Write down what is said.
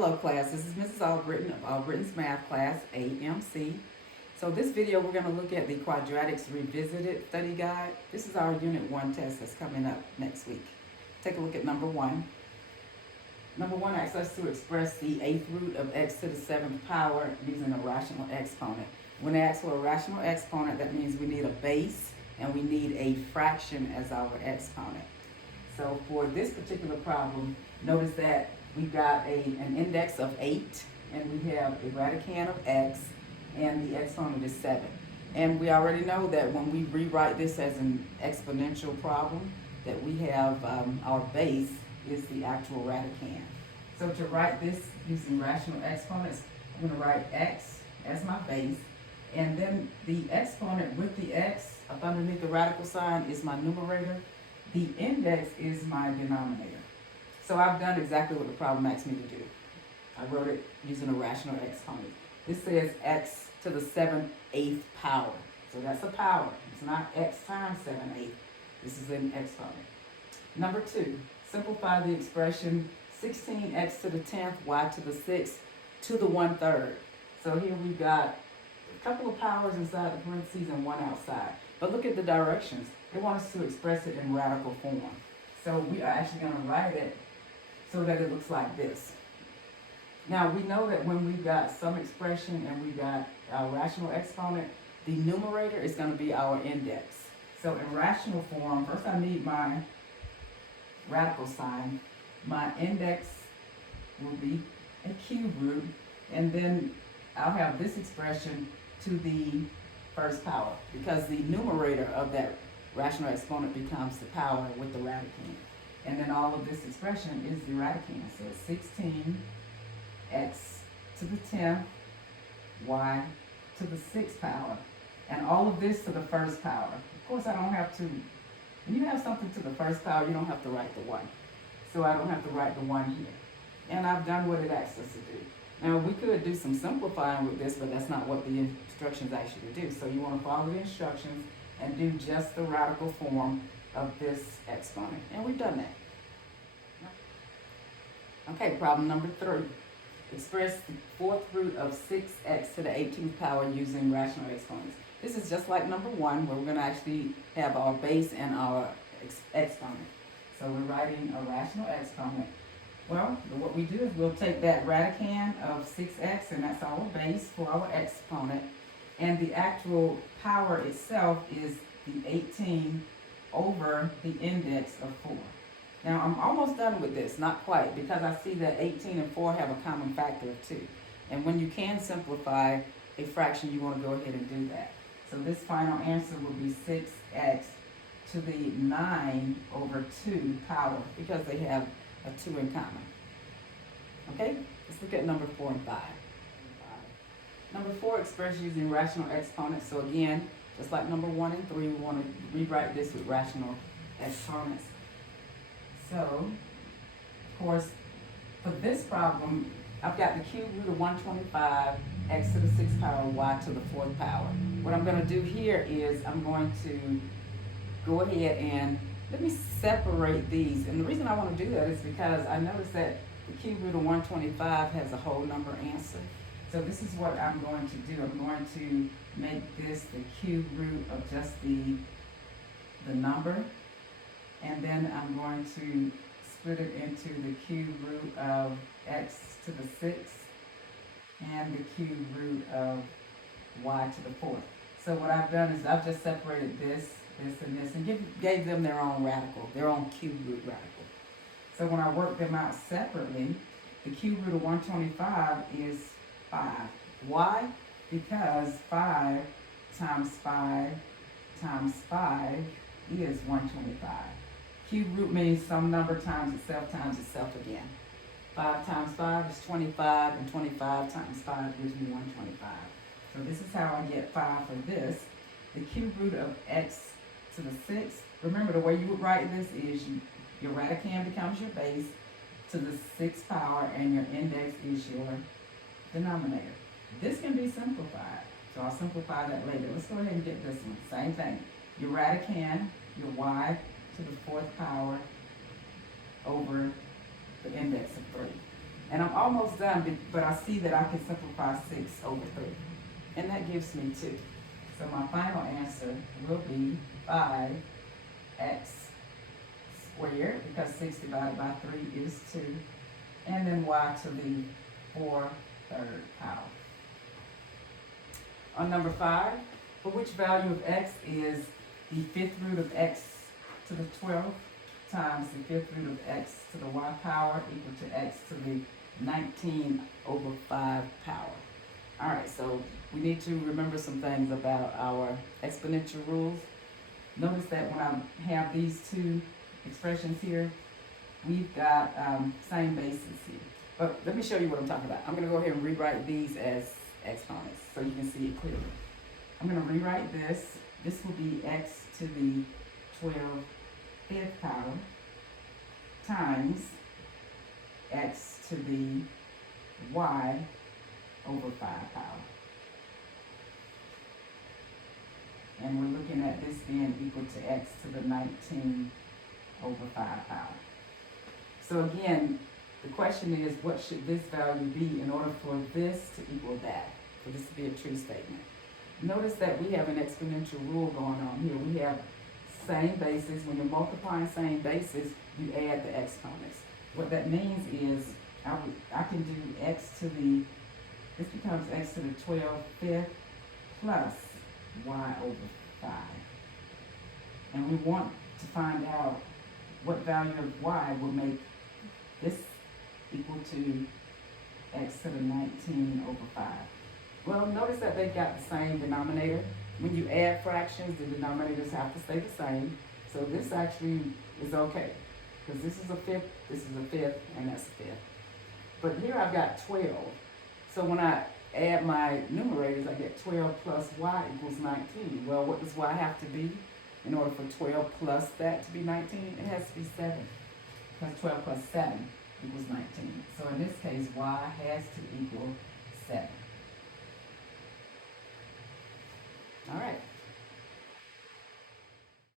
Hello class, this is Mrs. Albritton of Albritton's Math Class, AMC. So this video we're going to look at the Quadratics Revisited study guide. This is our Unit 1 test that's coming up next week. Take a look at number 1. Number 1 asks us to express the 8th root of x to the 7th power using a rational exponent. When they ask for a rational exponent, that means we need a base and we need a fraction as our exponent. So for this particular problem, notice that we've got an index of 8, and we have a radicand of x, and the exponent is 7. And we already know that when we rewrite this as an exponential problem, that we have our base is the actual radicand. So to write this using rational exponents, I'm going to write x as my base, and then the exponent with the x up underneath the radical sign is my numerator. The index is my denominator. So I've done exactly what the problem asked me to do. I wrote it using a rational exponent. This says x to the 7/8 power. So that's a power. It's not x times 7/8. This is an exponent. Number 2, simplify the expression 16x to the 10th, y to the 6th, to the 1/3. So here we've got a couple of powers inside the parentheses and one outside. But look at the directions. They want us to express it in radical form. So we are actually going to write it so that it looks like this. Now we know that when we've got some expression and we've got our rational exponent, the numerator is going to be our index. So in rational form, first I need my radical sign. My index will be a cube root, and then I'll have this expression to the first power, because the numerator of that rational exponent becomes the power with the radicand. And then all of this expression is the radicand. So it's 16x to the 10th, y to the 6th power. And all of this to the first power. Of course, I don't have to, when you have something to the first power, you don't have to write the 1. So I don't have to write the 1 here. And I've done what it asks us to do. Now, we could do some simplifying with this, but that's not what the instructions ask you to do. So you want to follow the instructions and do just the radical form of this exponent. And we've done that. Okay, problem number 3. Express the 4th root of 6x to the 18th power using rational exponents. This is just like number 1, where we're going to actually have our base and our exponent. So we're writing a rational exponent. Well, what we do is we'll take that radicand of 6x, and that's our base for our exponent, and the actual power itself is the 18 over the index of 4. Now, I'm almost done with this, not quite, because I see that 18 and 4 have a common factor of 2. And when you can simplify a fraction, you want to go ahead and do that. So this final answer will be 6x to the 9 over 2 power, because they have a 2 in common. Okay, let's look at number 4 and 5. Number 4, express using rational exponents. So again, just like number 1 and 3, we want to rewrite this with rational exponents. So, of course, for this problem, I've got the cube root of 125, x to the 6th power, y to the 4th power. What I'm going to do here is I'm going to go ahead and let me separate these. And the reason I want to do that is because I noticed that the cube root of 125 has a whole number answer. So this is what I'm going to do. I'm going to make this the cube root of just the number. And then I'm going to split it into the cube root of x to the 6th and the cube root of y to the 4th. So what I've done is I've just separated this, and this, and gave them their own radical, their own cube root radical. So when I work them out separately, the cube root of 125 is 5. Why? Because 5 times 5 times 5 is 125. Cube root means some number times itself again. 5 times 5 is 25, and 25 times 5 gives me 125. So this is how I get 5 for this. The cube root of x to the 6th. Remember, the way you would write this is your radicand becomes your base to the 6th power, and your index is your denominator. This can be simplified, so I'll simplify that later. Let's go ahead and get this one. Same thing. Your radicand, your y to the 4th power over the index of 3. And I'm almost done, but I see that I can simplify 6 over 3. And that gives me 2. So my final answer will be 5x squared, because 6 divided by 3 is 2. And then y to the 4/3 power. On number 5, for which value of x is the 5th root of x to the 12th times the 5th root of x to the y power equal to x to the 19 over 5 power. All right, so we need to remember some things about our exponential rules. Notice that when I have these two expressions here, we've got same basis here. But let me show you what I'm talking about. I'm going to go ahead and rewrite these as exponents so you can see it clearly. I'm going to rewrite this. This will be x to the 12th power times x to the y over 5 power. And we're looking at this being equal to x to the 19 over 5 power. So again, the question is, what should this value be in order for this to equal that, for this to be a true statement? Notice that we have an exponential rule going on here. We have same basis. When you're multiplying same basis, you add the exponents. What that means is I can do x to the, this becomes x to the 12th plus y over 5. And we want to find out what value of y will make this equal to x to the 19 over 5. Well, notice that they've got the same denominator. When you add fractions, the denominators have to stay the same. So this actually is okay, because this is a fifth, this is a fifth, and that's a fifth. But here I've got 12. So when I add my numerators, I get 12 plus y equals 19. Well, what does y have to be in order for 12 plus that to be 19? It has to be 7, because 12 plus 7 equals 19. So in this case, y has to equal